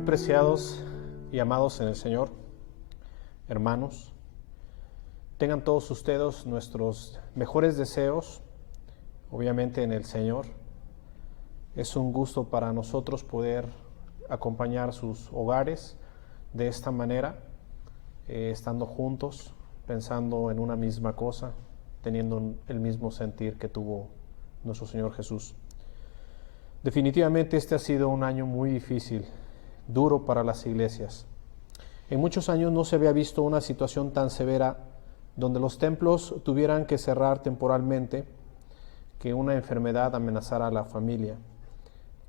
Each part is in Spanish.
Muy preciados y amados en el Señor, hermanos, tengan todos ustedes nuestros mejores deseos, obviamente en el Señor. Es un gusto para nosotros poder acompañar sus hogares de esta manera, estando juntos, pensando en una misma cosa, teniendo el mismo sentir que tuvo nuestro Señor Jesús. Definitivamente este ha sido un año muy difícil, duro para las iglesias. En muchos años no se había visto una situación tan severa donde los templos tuvieran que cerrar temporalmente, que una enfermedad amenazara a la familia,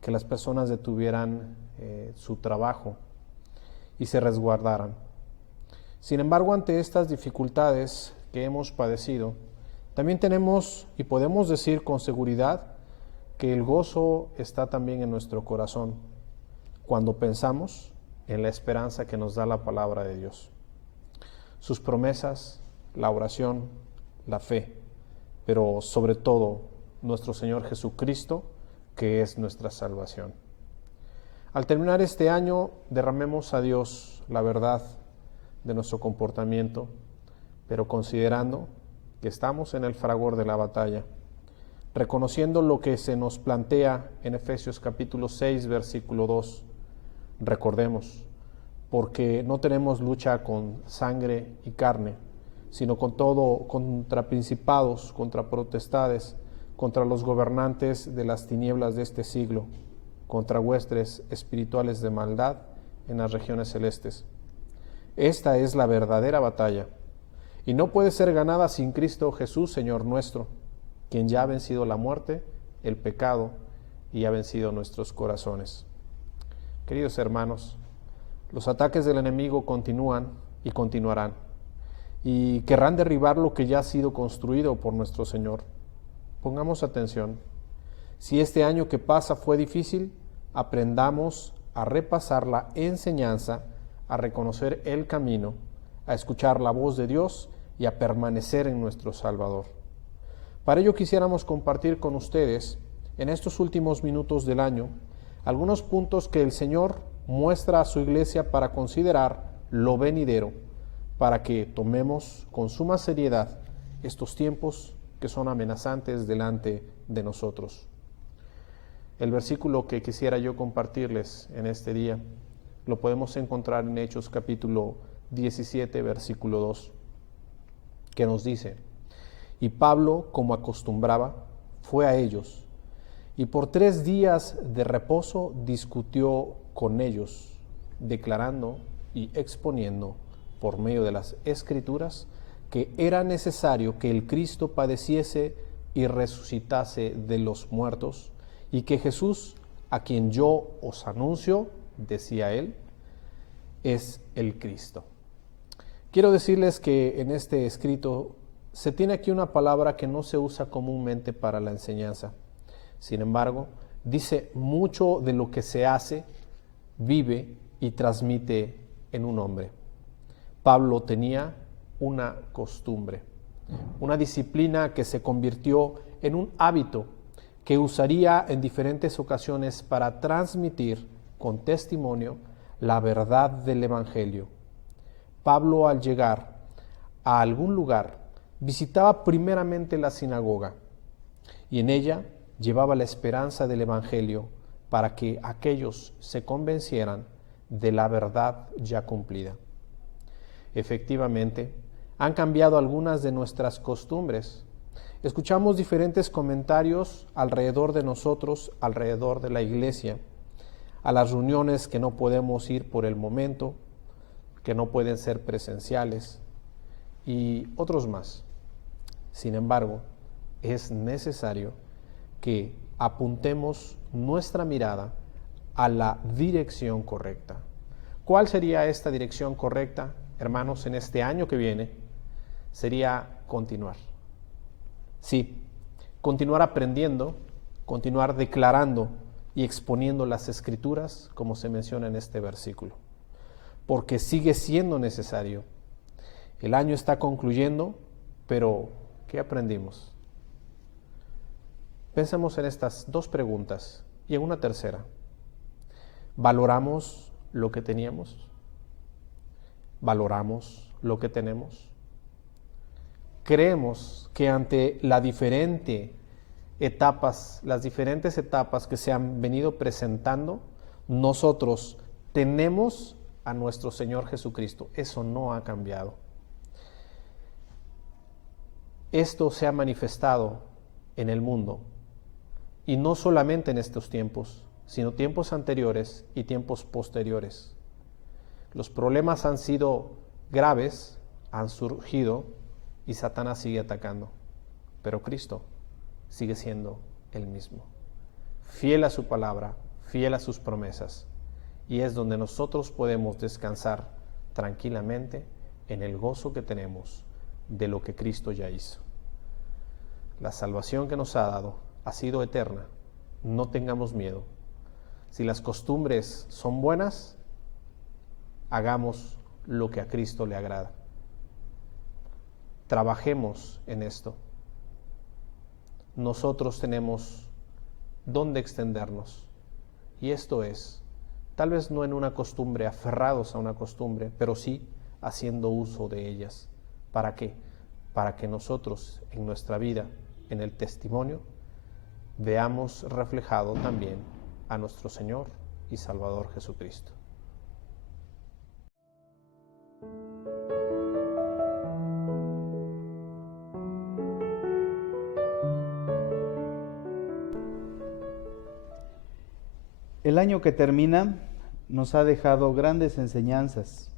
que las personas detuvieran su trabajo y se resguardaran. Sin embargo, ante estas dificultades que hemos padecido, también tenemos y podemos decir con seguridad que el gozo está también en nuestro corazón cuando pensamos en la esperanza que nos da la palabra de Dios. Sus promesas, la oración, la fe, pero sobre todo nuestro Señor Jesucristo, que es nuestra salvación. Al terminar este año, derramemos a Dios la verdad de nuestro comportamiento, pero considerando que estamos en el fragor de la batalla, reconociendo lo que se nos plantea en Efesios capítulo 6, versículo 2. Recordemos, porque no tenemos lucha con sangre y carne, sino contra principados, contra potestades, contra los gobernantes de las tinieblas de este siglo, contra huestes espirituales de maldad en las regiones celestes. Esta es la verdadera batalla, y no puede ser ganada sin Cristo Jesús, Señor nuestro, quien ya ha vencido la muerte, el pecado y ha vencido nuestros corazones. Queridos hermanos, los ataques del enemigo continúan y continuarán, y querrán derribar lo que ya ha sido construido por nuestro Señor. Pongamos atención. Si este año que pasa fue difícil, aprendamos a repasar la enseñanza, a reconocer el camino, a escuchar la voz de Dios y a permanecer en nuestro Salvador. Para ello quisiéramos compartir con ustedes, en estos últimos minutos del año, algunos puntos que el Señor muestra a su iglesia para considerar lo venidero, para que tomemos con suma seriedad estos tiempos que son amenazantes delante de nosotros. El versículo que quisiera yo compartirles en este día lo podemos encontrar en Hechos capítulo 17, versículo 2, que nos dice: Y Pablo, como acostumbraba, fue a ellos, y por 3 días de reposo discutió con ellos, declarando y exponiendo por medio de las Escrituras que era necesario que el Cristo padeciese y resucitase de los muertos, y que Jesús, a quien yo os anuncio, decía él, es el Cristo. Quiero decirles que en este escrito se tiene aquí una palabra que no se usa comúnmente para la enseñanza. Sin embargo, dice mucho de lo que se hace, vive y transmite en un hombre. Pablo tenía una costumbre, una disciplina que se convirtió en un hábito que usaría en diferentes ocasiones para transmitir con testimonio la verdad del Evangelio. Pablo, al llegar a algún lugar, visitaba primeramente la sinagoga y en ella llevaba la esperanza del Evangelio para que aquellos se convencieran de la verdad ya cumplida. Efectivamente, han cambiado algunas de nuestras costumbres. Escuchamos diferentes comentarios alrededor de nosotros, alrededor de la iglesia, a las reuniones que no podemos ir por el momento, que no pueden ser presenciales, y otros más. Sin embargo, es necesario que apuntemos nuestra mirada a la dirección correcta. ¿Cuál sería esta dirección correcta, hermanos, en este año que viene? Sería continuar. Sí, continuar aprendiendo, continuar declarando y exponiendo las Escrituras, como se menciona en este versículo, porque sigue siendo necesario. El año está concluyendo, pero ¿qué aprendimos? Pensemos en estas 2 preguntas y en una tercera. ¿Valoramos lo que teníamos? ¿Valoramos lo que tenemos? Creemos que ante las diferentes etapas que se han venido presentando, nosotros tenemos a nuestro Señor Jesucristo. Eso no ha cambiado. Esto se ha manifestado en el mundo, y no solamente en estos tiempos, sino tiempos anteriores y tiempos posteriores. Los problemas han sido graves, han surgido, y Satanás sigue atacando, pero Cristo sigue siendo el mismo, fiel a su palabra, fiel a sus promesas, y es donde nosotros podemos descansar tranquilamente en el gozo que tenemos de lo que Cristo ya hizo. La salvación que nos ha dado ha sido eterna. No tengamos miedo. Si las costumbres son buenas, hagamos lo que a Cristo le agrada. Trabajemos en esto. Nosotros tenemos dónde extendernos, y esto es, tal vez no en una costumbre, aferrados a una costumbre, pero sí haciendo uso de ellas. ¿Para qué? Para que nosotros en nuestra vida, en el testimonio, veamos reflejado también a nuestro Señor y Salvador Jesucristo. El año que termina nos ha dejado grandes enseñanzas.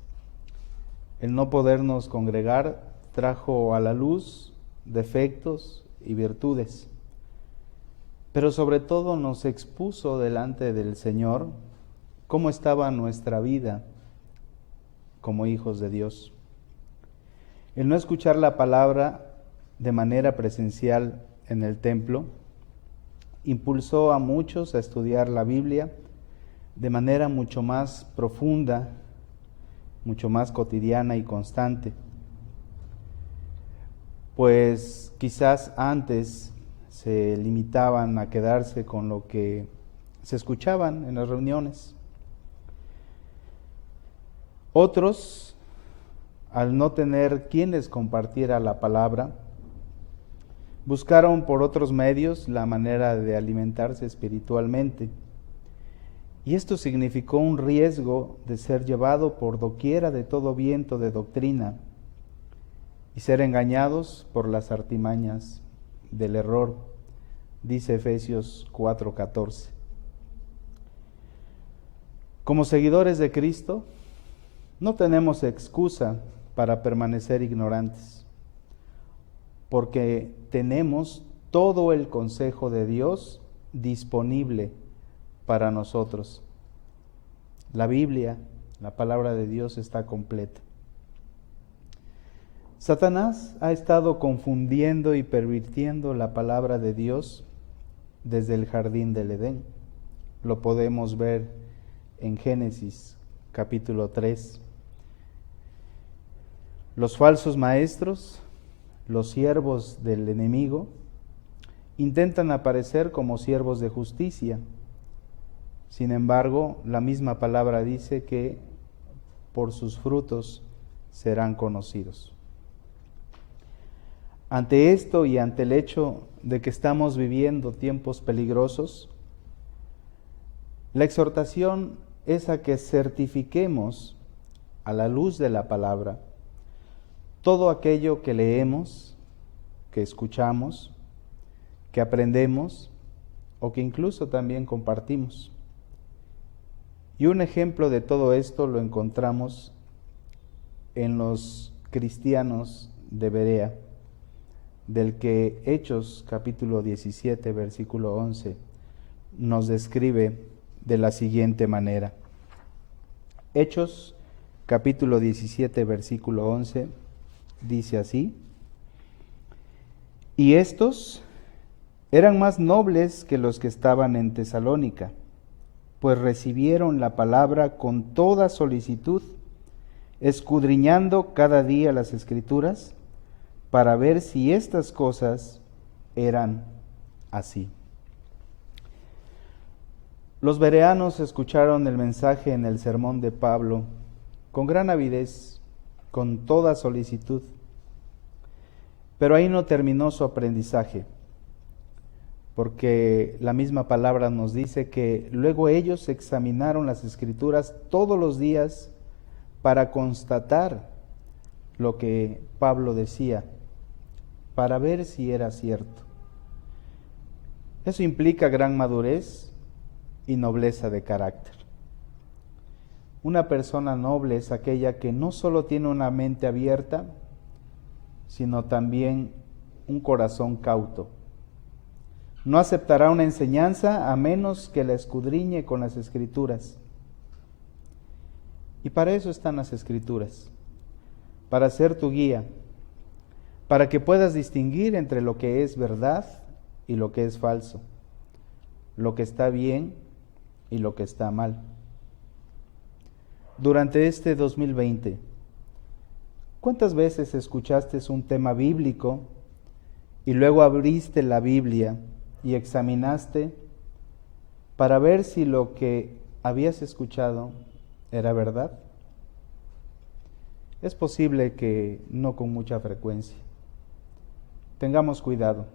El no podernos congregar trajo a la luz defectos y virtudes, pero sobre todo nos expuso delante del Señor cómo estaba nuestra vida como hijos de Dios. El no escuchar la palabra de manera presencial en el templo impulsó a muchos a estudiar la Biblia de manera mucho más profunda, mucho más cotidiana y constante. Pues quizás antes se limitaban a quedarse con lo que se escuchaban en las reuniones. Otros, al no tener quien les compartiera la palabra, buscaron por otros medios la manera de alimentarse espiritualmente. Y esto significó un riesgo de ser llevado por doquiera de todo viento de doctrina y ser engañados por las artimañas del error, dice Efesios 4:14. Como seguidores de Cristo, no tenemos excusa para permanecer ignorantes, porque tenemos todo el consejo de Dios disponible para nosotros. La Biblia, la palabra de Dios, está completa. Satanás ha estado confundiendo y pervirtiendo la palabra de Dios desde el jardín del Edén. Lo podemos ver en Génesis capítulo 3. Los falsos maestros, los siervos del enemigo, intentan aparecer como siervos de justicia. Sin embargo, la misma palabra dice que por sus frutos serán conocidos. Ante esto y ante el hecho de que estamos viviendo tiempos peligrosos, la exhortación es a que certifiquemos a la luz de la palabra todo aquello que leemos, que escuchamos, que aprendemos o que incluso también compartimos. Y un ejemplo de todo esto lo encontramos en los cristianos de Berea, del que Hechos capítulo 17 versículo 11 nos describe de la siguiente manera. Hechos capítulo 17 versículo 11 dice así: y estos eran más nobles que los que estaban en Tesalónica, pues recibieron la palabra con toda solicitud, escudriñando cada día las Escrituras, para ver si estas cosas eran así. Los bereanos escucharon el mensaje en el sermón de Pablo con gran avidez, con toda solicitud. Pero ahí no terminó su aprendizaje, porque la misma palabra nos dice que luego ellos examinaron las Escrituras todos los días para constatar lo que Pablo decía, para ver si era cierto. Eso implica gran madurez y nobleza de carácter. Una persona noble es aquella que no solo tiene una mente abierta, sino también un corazón cauto. No aceptará una enseñanza a menos que la escudriñe con las Escrituras. Y para eso están las Escrituras, para ser tu guía, para que puedas distinguir entre lo que es verdad y lo que es falso, lo que está bien y lo que está mal. Durante este 2020, ¿cuántas veces escuchaste un tema bíblico y luego abriste la Biblia y examinaste para ver si lo que habías escuchado era verdad? Es posible que no con mucha frecuencia. Tengamos cuidado.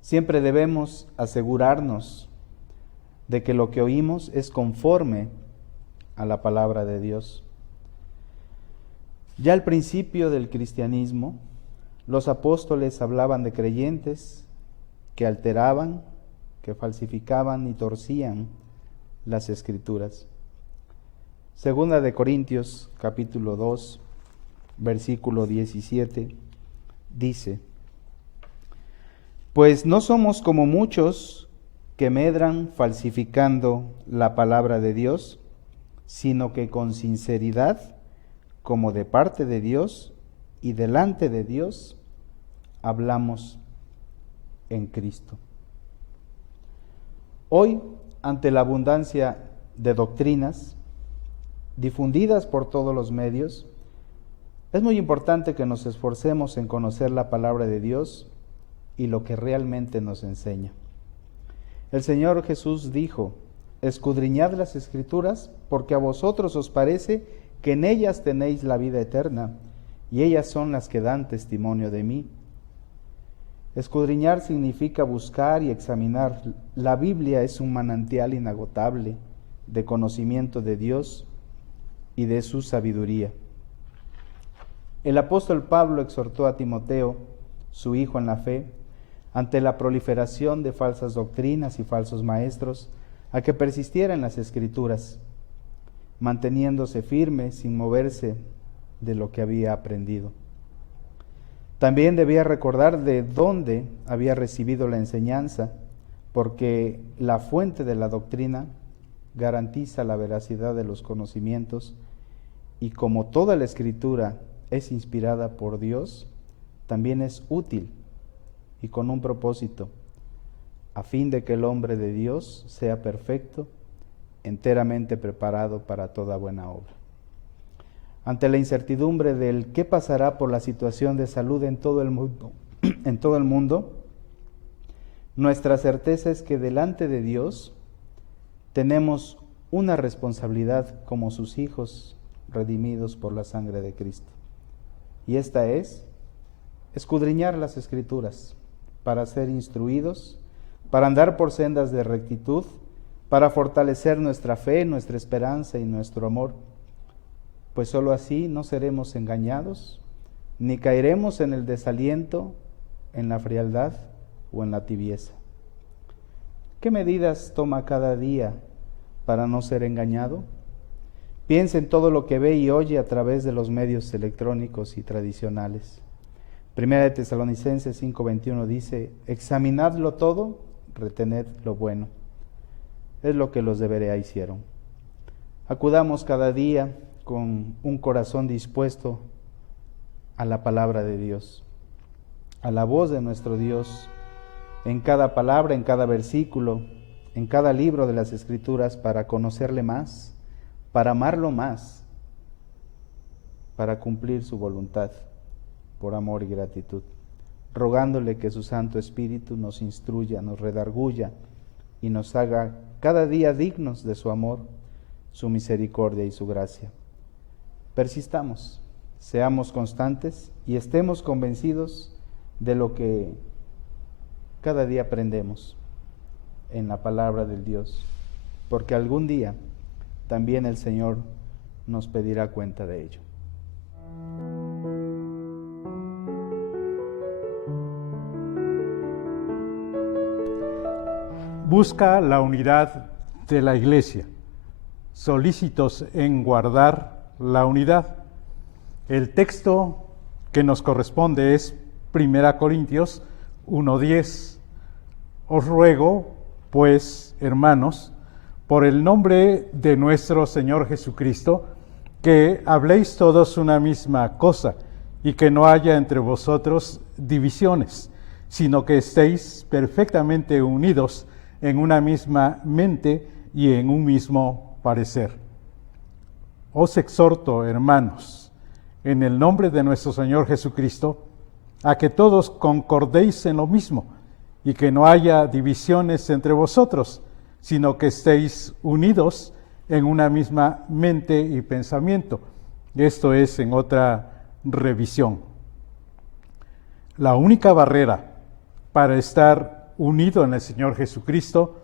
Siempre debemos asegurarnos de que lo que oímos es conforme a la palabra de Dios. Ya al principio del cristianismo, los apóstoles hablaban de creyentes que alteraban, que falsificaban y torcían las Escrituras. Segunda de Corintios, capítulo 2, versículo 17, dice: Pues no somos como muchos que medran falsificando la palabra de Dios, sino que con sinceridad, como de parte de Dios y delante de Dios, hablamos en Cristo. Hoy, ante la abundancia de doctrinas difundidas por todos los medios, es muy importante que nos esforcemos en conocer la palabra de Dios y lo que realmente nos enseña. El Señor Jesús dijo: escudriñad las Escrituras, porque a vosotros os parece que en ellas tenéis la vida eterna, y ellas son las que dan testimonio de mí. Escudriñar significa buscar y examinar. La Biblia es un manantial inagotable de conocimiento de Dios y de su sabiduría. El apóstol Pablo exhortó a Timoteo, su hijo en la fe, ante la proliferación de falsas doctrinas y falsos maestros, a que persistiera en las Escrituras, manteniéndose firme sin moverse de lo que había aprendido. También debía recordar de dónde había recibido la enseñanza, porque la fuente de la doctrina garantiza la veracidad de los conocimientos, y como toda la Escritura es inspirada por Dios, también es útil y con un propósito, a fin de que el hombre de Dios sea perfecto, enteramente preparado para toda buena obra. Ante la incertidumbre del qué pasará por la situación de salud en todo el mundo, nuestra certeza es que delante de Dios tenemos una responsabilidad como sus hijos redimidos por la sangre de Cristo. Y esta es escudriñar las Escrituras para ser instruidos, para andar por sendas de rectitud, para fortalecer nuestra fe, nuestra esperanza y nuestro amor, pues sólo así no seremos engañados, ni caeremos en el desaliento, en la frialdad o en la tibieza. ¿Qué medidas toma cada día para no ser engañado? Piensa en todo lo que ve y oye a través de los medios electrónicos y tradicionales. Primera de Tesalonicenses 5:21 dice: examinadlo todo, retened lo bueno. Es lo que los de Berea hicieron. Acudamos cada día con un corazón dispuesto a la palabra de Dios, a la voz de nuestro Dios, en cada palabra, en cada versículo, en cada libro de las Escrituras, para conocerle más, para amarlo más, para cumplir su voluntad, por amor y gratitud, rogándole que su Santo Espíritu nos instruya, nos redarguya, y nos haga cada día dignos de su amor, su misericordia y su gracia. Persistamos, seamos constantes y estemos convencidos de lo que cada día aprendemos en la palabra del Dios, porque algún día también el Señor nos pedirá cuenta de ello. Busca la unidad de la Iglesia, solícitos en guardar la unidad. El texto que nos corresponde es 1 Corintios 1:10. Os ruego, pues, hermanos, por el nombre de nuestro Señor Jesucristo, que habléis todos una misma cosa y que no haya entre vosotros divisiones, sino que estéis perfectamente unidos en una misma mente y en un mismo parecer. Os exhorto, hermanos, en el nombre de nuestro Señor Jesucristo, a que todos concordéis en lo mismo y que no haya divisiones entre vosotros, sino que estéis unidos en una misma mente y pensamiento. Esto es en otra revisión. La única barrera para estar unido en el Señor Jesucristo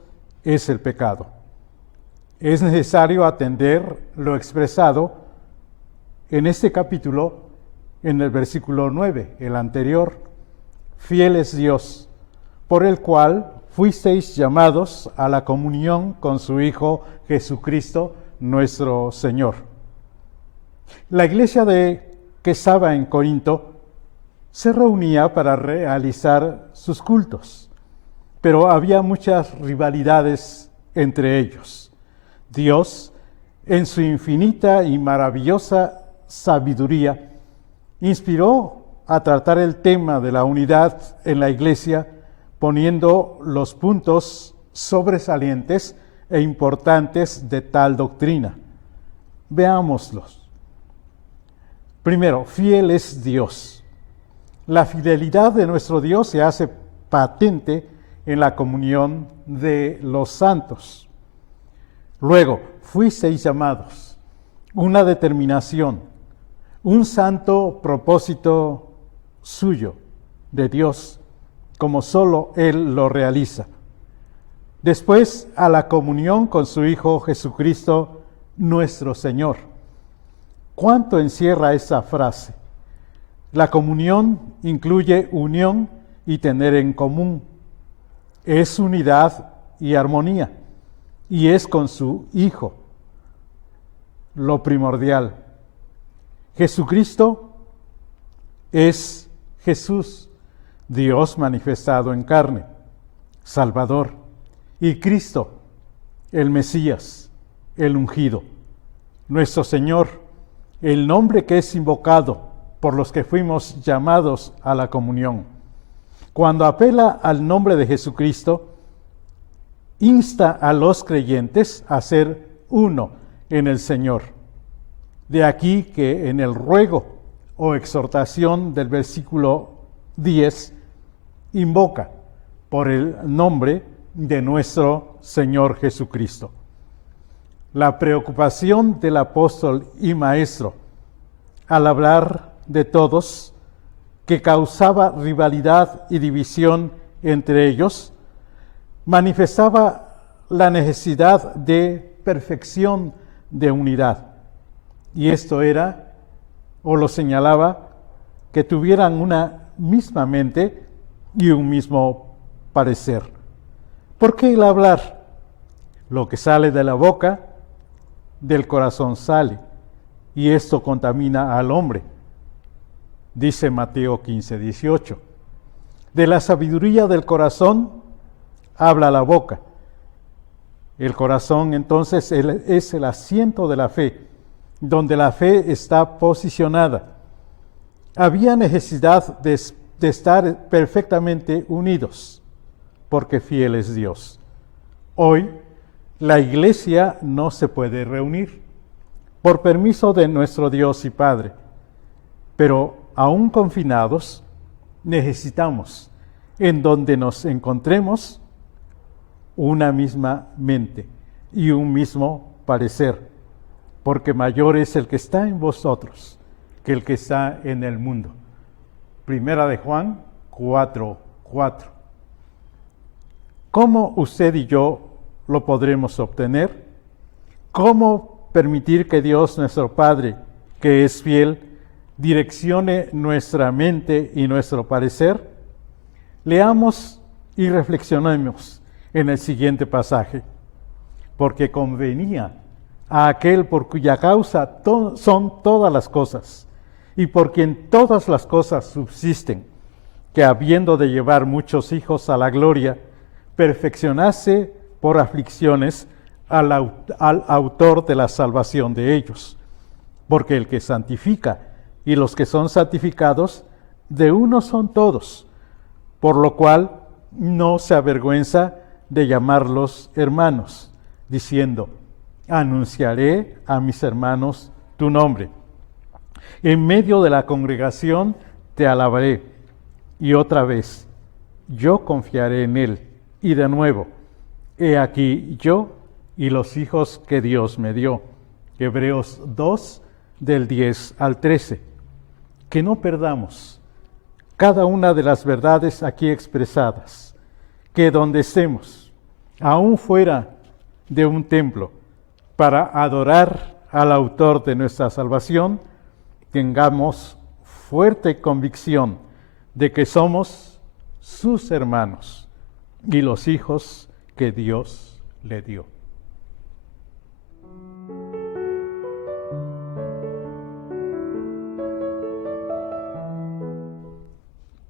es el pecado. Es necesario atender lo expresado en este capítulo, en el versículo 9, el anterior. Fiel es Dios, por el cual fuisteis llamados a la comunión con su Hijo Jesucristo, nuestro Señor. La iglesia que estaba en Corinto se reunía para realizar sus cultos, pero había muchas rivalidades entre ellos. Dios, en su infinita y maravillosa sabiduría, inspiró a tratar el tema de la unidad en la iglesia, poniendo los puntos sobresalientes e importantes de tal doctrina. Veámoslos. Primero, fiel es Dios. La fidelidad de nuestro Dios se hace patente en la comunión de los santos. Luego, fuisteis llamados, una determinación, un santo propósito suyo, de Dios, como solo Él lo realiza. Después, a la comunión con su Hijo Jesucristo, nuestro Señor. ¿Cuánto encierra esa frase? La comunión incluye unión y tener en común. Es unidad y armonía, y es con su Hijo lo primordial. Jesucristo es Jesús, Dios manifestado en carne, Salvador, y Cristo, el Mesías, el ungido, nuestro Señor, el nombre que es invocado por los que fuimos llamados a la comunión. Cuando apela al nombre de Jesucristo, insta a los creyentes a ser uno en el Señor. De aquí que en el ruego o exhortación del versículo 10, invoca por el nombre de nuestro Señor Jesucristo. La preocupación del apóstol y maestro al hablar de todos, que causaba rivalidad y división entre ellos, manifestaba la necesidad de perfección de unidad. Y esto era, o lo señalaba, que tuvieran una misma mente y un mismo parecer. ¿Por qué el hablar? Lo que sale de la boca, del corazón sale, y esto contamina al hombre. Dice Mateo 15:18. De la sabiduría del corazón habla la boca. El corazón entonces es el asiento de la fe, donde la fe está posicionada. Había necesidad de estar perfectamente unidos, porque fiel es Dios. Hoy la iglesia no se puede reunir por permiso de nuestro Dios y Padre, pero aún confinados, necesitamos, en donde nos encontremos, una misma mente y un mismo parecer, porque mayor es el que está en vosotros que el que está en el mundo. Primera de Juan 4:4. ¿Cómo usted y yo lo podremos obtener? ¿Cómo permitir que Dios, nuestro Padre, que es fiel, direccione nuestra mente y nuestro parecer? Leamos y reflexionemos en el siguiente pasaje. Porque convenía a aquel por cuya causa son todas las cosas, y por quien todas las cosas subsisten, que habiendo de llevar muchos hijos a la gloria, perfeccionase por aflicciones al autor de la salvación de ellos. Porque el que santifica y los que son santificados, de uno son todos, por lo cual no se avergüenza de llamarlos hermanos, diciendo: anunciaré a mis hermanos tu nombre. En medio de la congregación te alabaré. Y otra vez, yo confiaré en él. Y de nuevo, he aquí yo y los hijos que Dios me dio. Hebreos 2, del 10 al 13. Que no perdamos cada una de las verdades aquí expresadas, que donde estemos, aún fuera de un templo, para adorar al autor de nuestra salvación, tengamos fuerte convicción de que somos sus hermanos y los hijos que Dios le dio.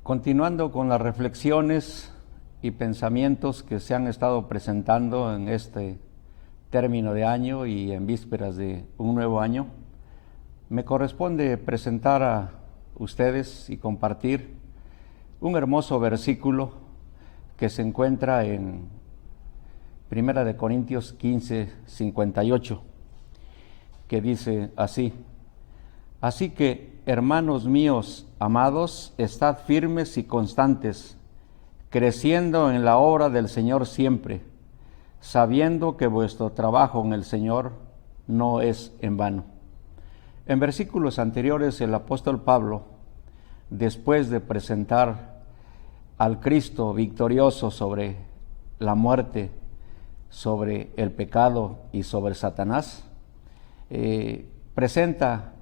Continuando con las reflexiones y pensamientos que se han estado presentando en este término de año y en vísperas de un nuevo año, me corresponde presentar a ustedes y compartir un hermoso versículo que se encuentra en 1 de Corintios 15:58, que dice así: así que, hermanos míos amados, estad firmes y constantes, creciendo en la obra del Señor siempre, sabiendo que vuestro trabajo en el Señor no es en vano. En versículos anteriores, el apóstol Pablo, después de presentar al Cristo victorioso sobre la muerte, sobre el pecado y sobre Satanás, presenta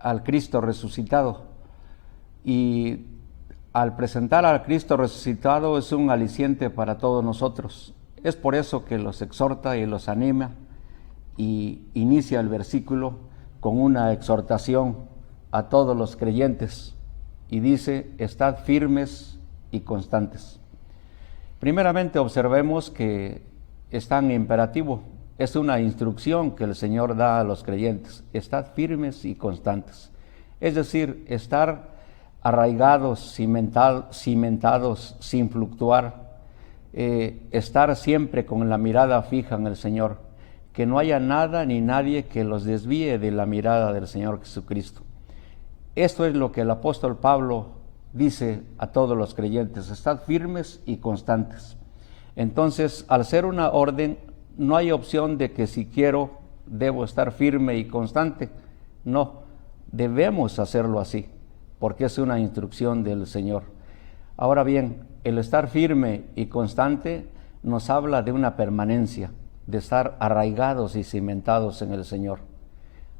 al Cristo resucitado. Y al presentar al Cristo resucitado es un aliciente para todos nosotros. Es por eso que los exhorta y los anima, y inicia el versículo con una exhortación a todos los creyentes y dice: estad firmes y constantes. Primeramente observemos que está en imperativo, es una instrucción que el Señor da a los creyentes: estad firmes y constantes. Es decir, estar arraigados, cimentados, sin fluctuar, estar siempre con la mirada fija en el Señor, que no haya nada ni nadie que los desvíe de la mirada del Señor Jesucristo. Esto es lo que el apóstol Pablo dice a todos los creyentes: estad firmes y constantes. Entonces, al ser una orden, no hay opción de que si quiero, debo estar firme y constante. No, debemos hacerlo así, porque es una instrucción del Señor. Ahora bien, el estar firme y constante nos habla de una permanencia, de estar arraigados y cimentados en el Señor.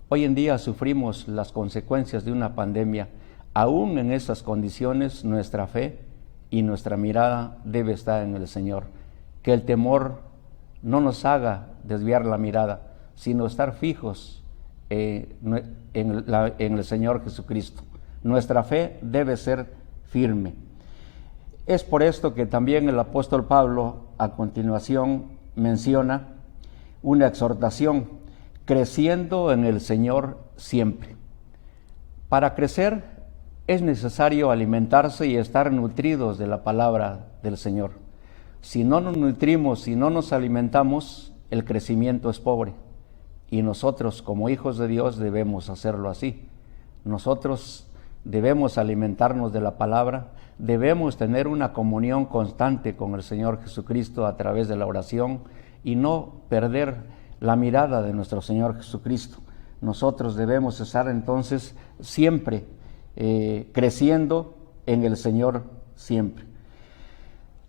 Hoy en día sufrimos las consecuencias de una pandemia. Aún en esas condiciones, nuestra fe y nuestra mirada debe estar en el Señor. Que el temor no nos haga desviar la mirada, sino estar fijos en el Señor Jesucristo. Nuestra fe debe ser firme. Es por esto que también el apóstol Pablo a continuación menciona una exhortación: creciendo en el Señor siempre. Para crecer es necesario alimentarse y estar nutridos de la palabra del Señor. Si no nos nutrimos, si no nos alimentamos, el crecimiento es pobre. Y nosotros, como hijos de Dios, debemos hacerlo así. Nosotros debemos alimentarnos de la palabra, debemos tener una comunión constante con el Señor Jesucristo a través de la oración y no perder la mirada de nuestro Señor Jesucristo. Nosotros debemos estar entonces siempre creciendo en el Señor siempre.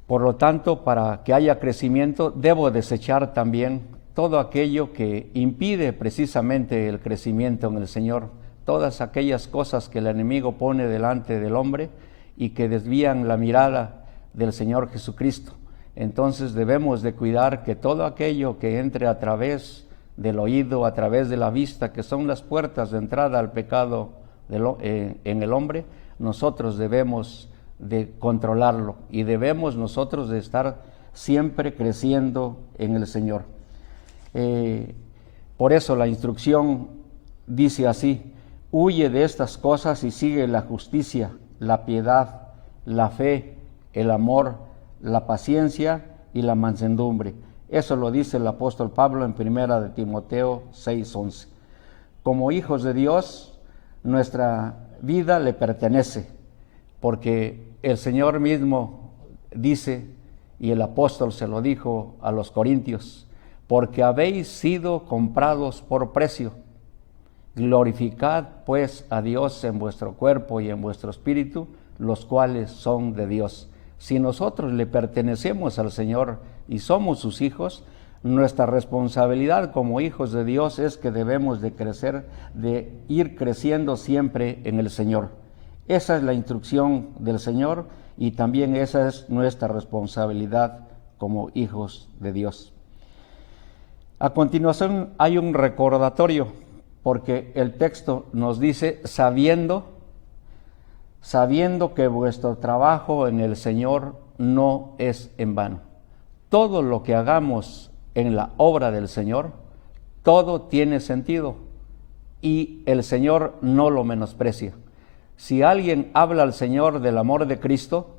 Por lo tanto, para que haya crecimiento, debo desechar también todo aquello que impide precisamente el crecimiento en el Señor, todas aquellas cosas que el enemigo pone delante del hombre y que desvían la mirada del Señor Jesucristo. Entonces debemos de cuidar que todo aquello que entre a través del oído, a través de la vista, que son las puertas de entrada al pecado en el hombre, nosotros debemos de controlarlo y debemos nosotros de estar siempre creciendo en el Señor. Por eso la instrucción dice así: huye de estas cosas y sigue la justicia, la piedad, la fe, el amor, la paciencia y la mansedumbre. Eso lo dice el apóstol Pablo en 1 de Timoteo 6:11. Como hijos de Dios, nuestra vida le pertenece, porque el Señor mismo dice, y el apóstol se lo dijo a los corintios: porque habéis sido comprados por precio. Glorificad pues a Dios en vuestro cuerpo y en vuestro espíritu, los cuales son de Dios. Si nosotros le pertenecemos al Señor y somos sus hijos, nuestra responsabilidad como hijos de Dios es que debemos de crecer, de ir creciendo siempre en el Señor. Esa es la instrucción del Señor y también esa es nuestra responsabilidad como hijos de Dios. A continuación hay un recordatorio, porque el texto nos dice: sabiendo que vuestro trabajo en el Señor no es en vano. Todo lo que hagamos en la obra del Señor, todo tiene sentido y el Señor no lo menosprecia. Si alguien habla al Señor del amor de Cristo,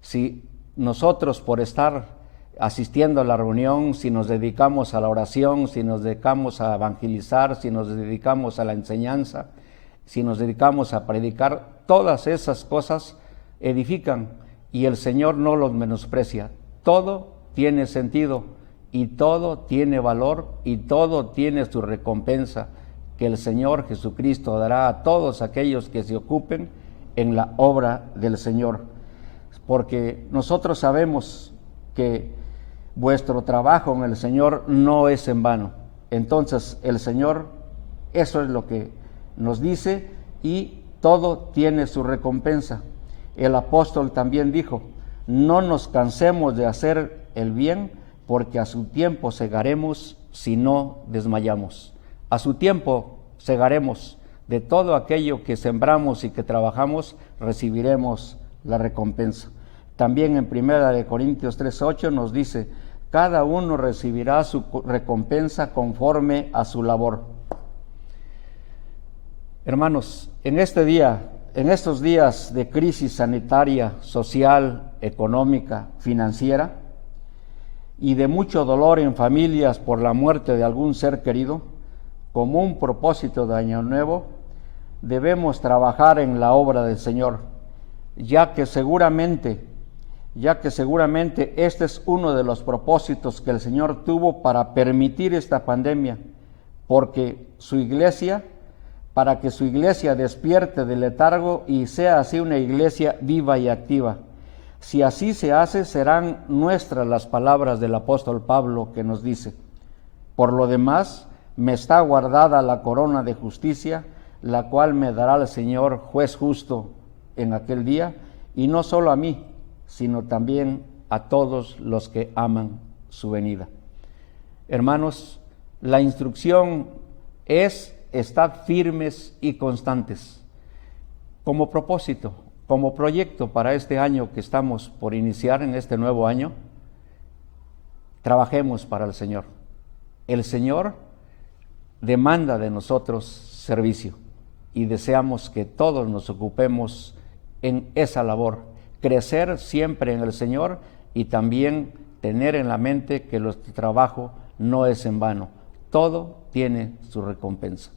si nosotros por estar asistiendo a la reunión, si nos dedicamos a la oración, si nos dedicamos a evangelizar, si nos dedicamos a la enseñanza, si nos dedicamos a predicar, todas esas cosas edifican y el Señor no los menosprecia. Todo tiene sentido y todo tiene valor y todo tiene su recompensa que el Señor Jesucristo dará a todos aquellos que se ocupen en la obra del Señor. Porque nosotros sabemos que vuestro trabajo en el Señor no es en vano. Entonces el Señor, eso es lo que nos dice, y todo tiene su recompensa. El apóstol también dijo: no nos cansemos de hacer el bien, porque a su tiempo segaremos si no desmayamos. A su tiempo segaremos. De todo aquello que sembramos y que trabajamos, recibiremos la recompensa. También en 1 Corintios 3:8 nos dice: cada uno recibirá su recompensa conforme a su labor. Hermanos, en estos días de crisis sanitaria, social, económica, financiera, y de mucho dolor en familias por la muerte de algún ser querido, como un propósito de Año Nuevo, debemos trabajar en la obra del Señor, ya que seguramente este es uno de los propósitos que el Señor tuvo para permitir esta pandemia, porque para que su iglesia despierte del letargo y sea así una iglesia viva y activa. Si así se hace, serán nuestras las palabras del apóstol Pablo, que nos dice: por lo demás, me está guardada la corona de justicia, la cual me dará el Señor, juez justo, en aquel día, y no solo a mí, sino también a todos los que aman su venida. Hermanos, la instrucción es: estad firmes y constantes. Como propósito, como proyecto para este año que estamos por iniciar, en este nuevo año, trabajemos para el Señor. El Señor demanda de nosotros servicio y deseamos que todos nos ocupemos en esa labor, crecer siempre en el Señor y también tener en la mente que nuestro trabajo no es en vano. Todo tiene su recompensa.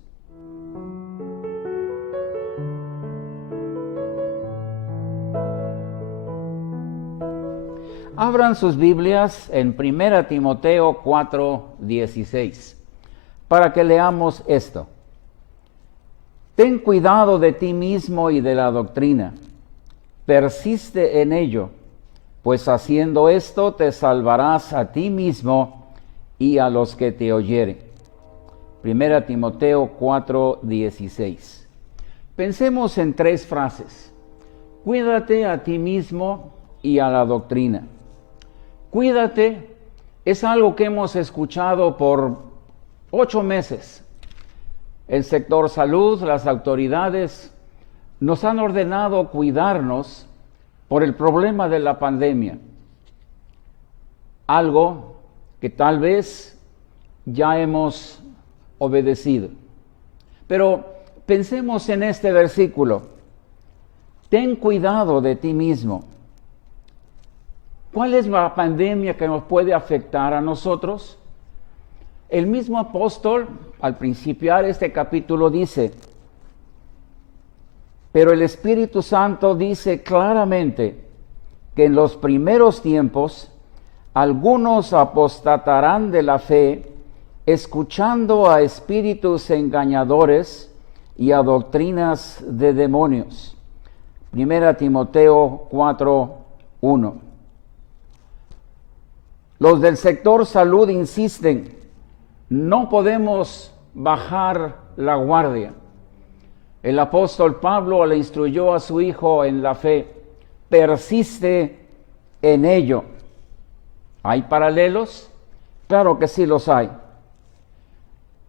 Abran sus Biblias en 1 Timoteo 4:16 para que leamos esto. Ten cuidado de ti mismo y de la doctrina. Persiste en ello, pues haciendo esto te salvarás a ti mismo y a los que te oyeren. 1 Timoteo 4:16. Pensemos en 3 frases. Cuídate a ti mismo y a la doctrina. Cuídate es algo que hemos escuchado por 8 meses. El sector salud, las autoridades nos han ordenado cuidarnos por el problema de la pandemia. Algo que tal vez ya hemos obedecido. Pero pensemos en este versículo. Ten cuidado de ti mismo. ¿Cuál es la pandemia que nos puede afectar a nosotros? El mismo apóstol, al principiar este capítulo, dice, pero el Espíritu Santo dice claramente que en los primeros tiempos algunos apostatarán de la fe, escuchando a espíritus engañadores y a doctrinas de demonios. 1 Timoteo 4:1. Los del sector salud insisten, no podemos bajar la guardia. El apóstol Pablo le instruyó a su hijo en la fe, persiste en ello. ¿Hay paralelos? Claro que sí los hay.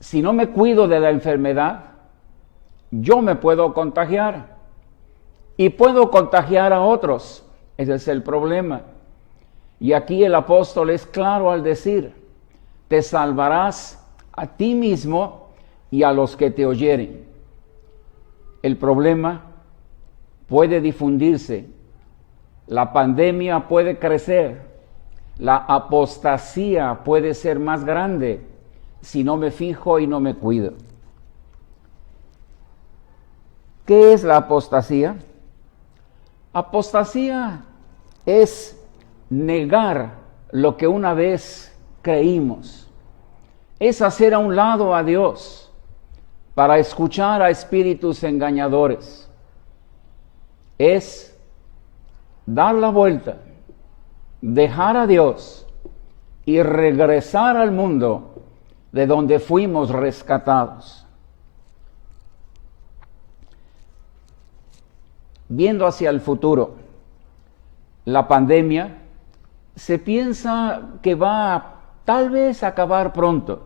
Si no me cuido de la enfermedad, yo me puedo contagiar y puedo contagiar a otros. Ese es el problema. Y aquí el apóstol es claro al decir, te salvarás a ti mismo y a los que te oyeren. El problema puede difundirse, la pandemia puede crecer, la apostasía puede ser más grande si no me fijo y no me cuido. ¿Qué es la apostasía? Apostasía es negar lo que una vez creímos. Es hacer a un lado a Dios para escuchar a espíritus engañadores. Es dar la vuelta, dejar a Dios y regresar al mundo de donde fuimos rescatados. Viendo hacia el futuro, la pandemia se piensa que va tal vez a acabar pronto.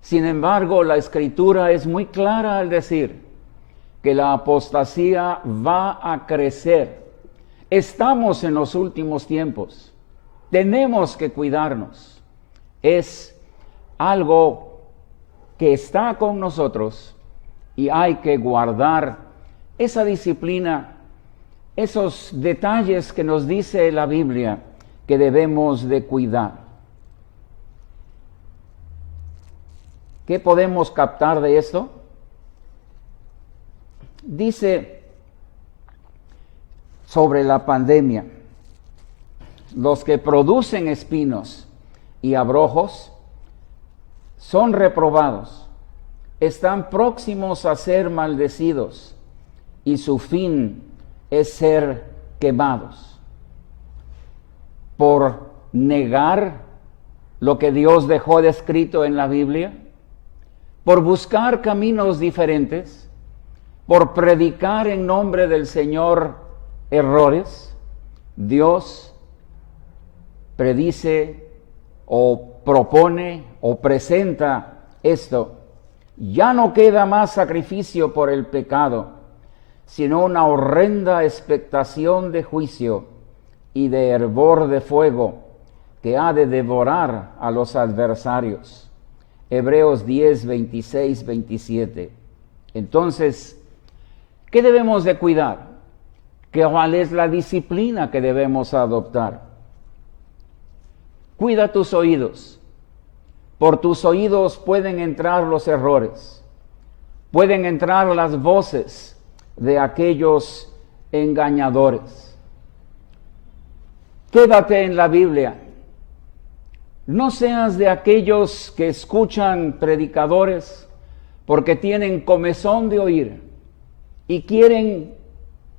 Sin embargo, la Escritura es muy clara al decir que la apostasía va a crecer. Estamos en los últimos tiempos. Tenemos que cuidarnos. Es algo que está con nosotros y hay que guardar esa disciplina, esos detalles que nos dice la Biblia que debemos de cuidar. ¿Qué podemos captar de esto? Dice sobre la pandemia, los que producen espinos y abrojos son reprobados, están próximos a ser maldecidos y su fin es ser quemados. Por negar lo que Dios dejó descrito en la Biblia, por buscar caminos diferentes, por predicar en nombre del Señor errores, Dios predice o propone o presenta esto. Ya no queda más sacrificio por el pecado, sino una horrenda expectación de juicio y de hervor de fuego que ha de devorar a los adversarios. Hebreos 10, 26, 27. Entonces, ¿qué debemos de cuidar? ¿Cuál es la disciplina que debemos adoptar? Cuida tus oídos. Por tus oídos pueden entrar los errores, pueden entrar las voces de aquellos engañadores. Quédate en la Biblia. No seas de aquellos que escuchan predicadores porque tienen comezón de oír y quieren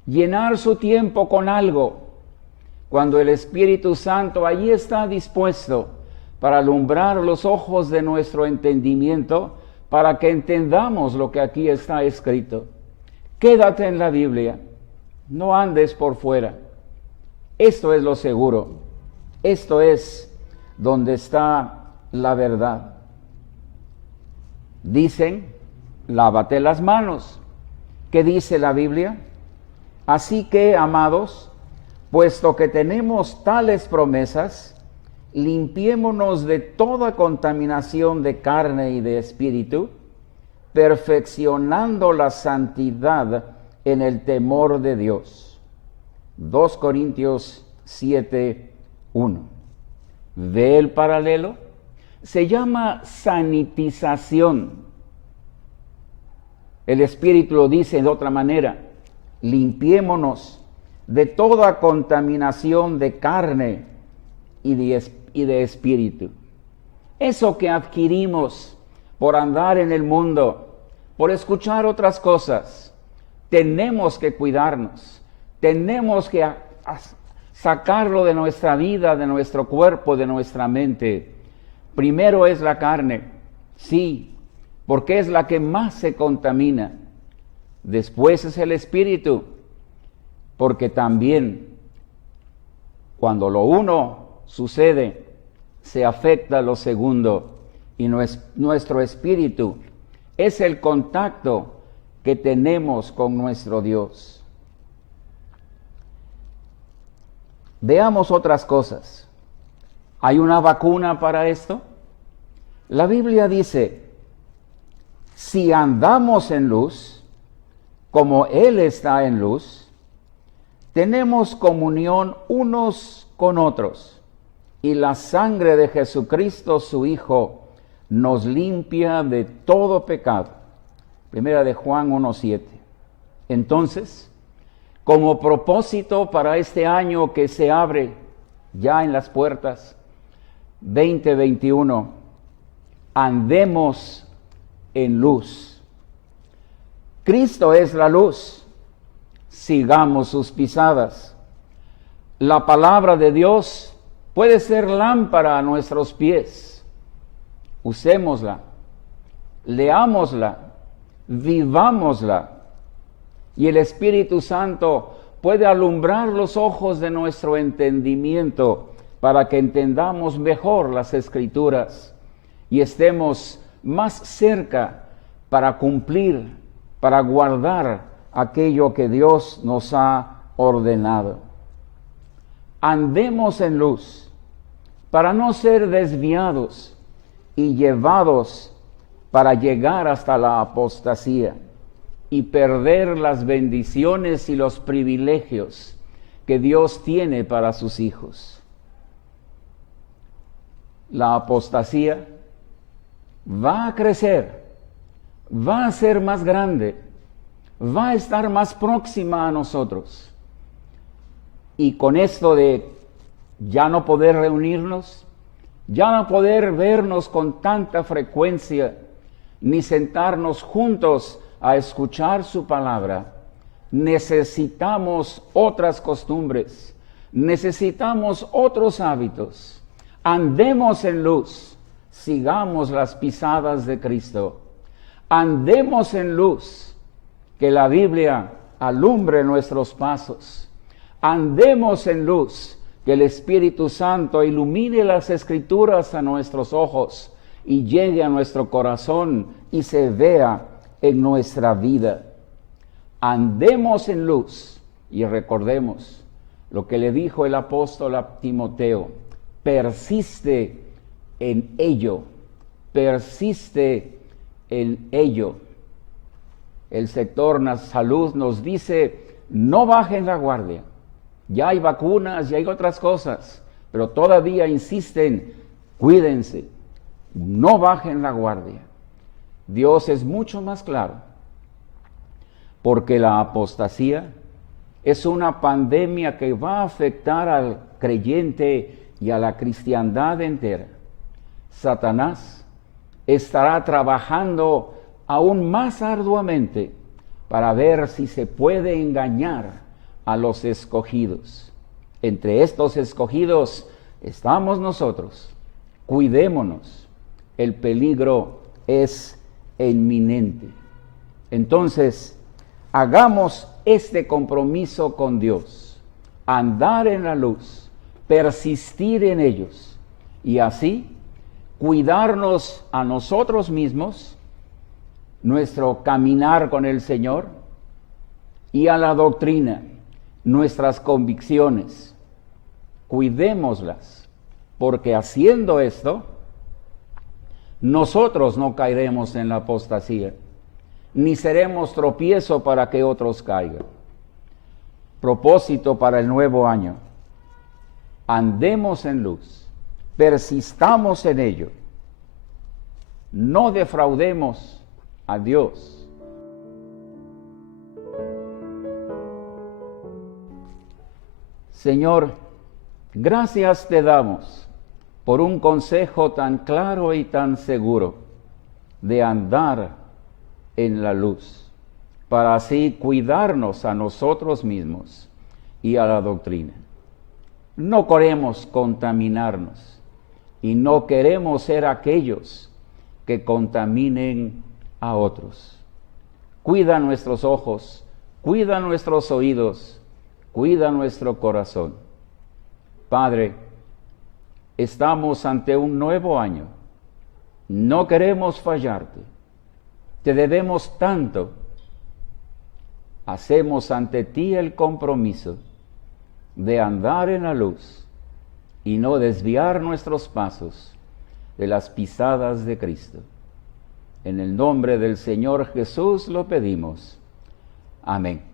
llenar su tiempo con algo, cuando el Espíritu Santo allí está dispuesto para alumbrar los ojos de nuestro entendimiento, para que entendamos lo que aquí está escrito. Quédate en la Biblia, no andes por fuera. Esto es lo seguro, esto es donde está la verdad. Dicen, lávate las manos. ¿Qué dice la Biblia? Así que, amados, puesto que tenemos tales promesas, limpiémonos de toda contaminación de carne y de espíritu, perfeccionando la santidad en el temor de Dios. 2 Corintios 7:1. ¿Ve el paralelo? Se llama sanitización. El Espíritu lo dice de otra manera: limpiémonos de toda contaminación de carne y de espíritu. Eso que adquirimos por andar en el mundo, por escuchar otras cosas, tenemos que cuidarnos, tenemos que sacarlo de nuestra vida, de nuestro cuerpo, de nuestra mente. Primero es la carne, sí, porque es la que más se contamina. Después es el espíritu, porque también cuando lo uno sucede, se afecta lo segundo, y nuestro espíritu es el contacto que tenemos con nuestro Dios. Veamos otras cosas. ¿Hay una vacuna para esto? La Biblia dice, si andamos en luz, como Él está en luz, tenemos comunión unos con otros, y la sangre de Jesucristo, su Hijo, nos limpia de todo pecado. Primera de Juan 1:7. Entonces, como propósito para este año que se abre ya en las puertas, 2021, andemos en luz. Cristo es la luz, sigamos sus pisadas. La palabra de Dios puede ser lámpara a nuestros pies. Usémosla, leámosla, vivámosla, y el Espíritu Santo puede alumbrar los ojos de nuestro entendimiento para que entendamos mejor las Escrituras y estemos más cerca para cumplir, para guardar aquello que Dios nos ha ordenado. Andemos en luz para no ser desviados y llevados para llegar hasta la apostasía y perder las bendiciones y los privilegios que Dios tiene para sus hijos. La apostasía va a crecer, va a ser más grande, va a estar más próxima a nosotros. Y con esto de ya no poder reunirnos, ya no poder vernos con tanta frecuencia, ni sentarnos juntos a escuchar su palabra, necesitamos otras costumbres, necesitamos otros hábitos. Andemos en luz, sigamos las pisadas de Cristo. Andemos en luz, que la Biblia alumbre nuestros pasos. Andemos en luz, que el Espíritu Santo ilumine las Escrituras a nuestros ojos y llegue a nuestro corazón y se vea en nuestra vida. Andemos en luz y recordemos lo que le dijo el apóstol a Timoteo: persiste en ello, persiste en ello. El sector salud nos dice: no bajen la guardia. Ya hay vacunas, ya hay otras cosas, pero todavía insisten: cuídense, no bajen la guardia. Dios es mucho más claro, porque la apostasía Es una pandemia que va a afectar al creyente y a la cristiandad entera. Satanás estará trabajando aún más arduamente para ver si se puede engañar a los escogidos. Entre estos escogidos estamos nosotros. Cuidémonos, el peligro es inminente. Entonces, hagamos este compromiso con Dios, andar en la luz, persistir en ellos y así cuidarnos a nosotros mismos, nuestro caminar con el Señor y a la doctrina, nuestras convicciones. Cuidémoslas, porque haciendo esto, nosotros no caeremos en la apostasía, ni seremos tropiezo para que otros caigan. Propósito para el nuevo año: andemos en luz, persistamos en ello, no defraudemos a Dios. Señor, gracias te damos por un consejo tan claro y tan seguro de andar en la luz, para así cuidarnos a nosotros mismos y a la doctrina. No queremos contaminarnos y no queremos ser aquellos que contaminen a otros. Cuida nuestros ojos, cuida nuestros oídos, cuida nuestro corazón. Padre, estamos ante un nuevo año. No queremos fallarte. Te debemos tanto. Hacemos ante ti el compromiso de andar en la luz y no desviar nuestros pasos de las pisadas de Cristo. En el nombre del Señor Jesús lo pedimos. Amén.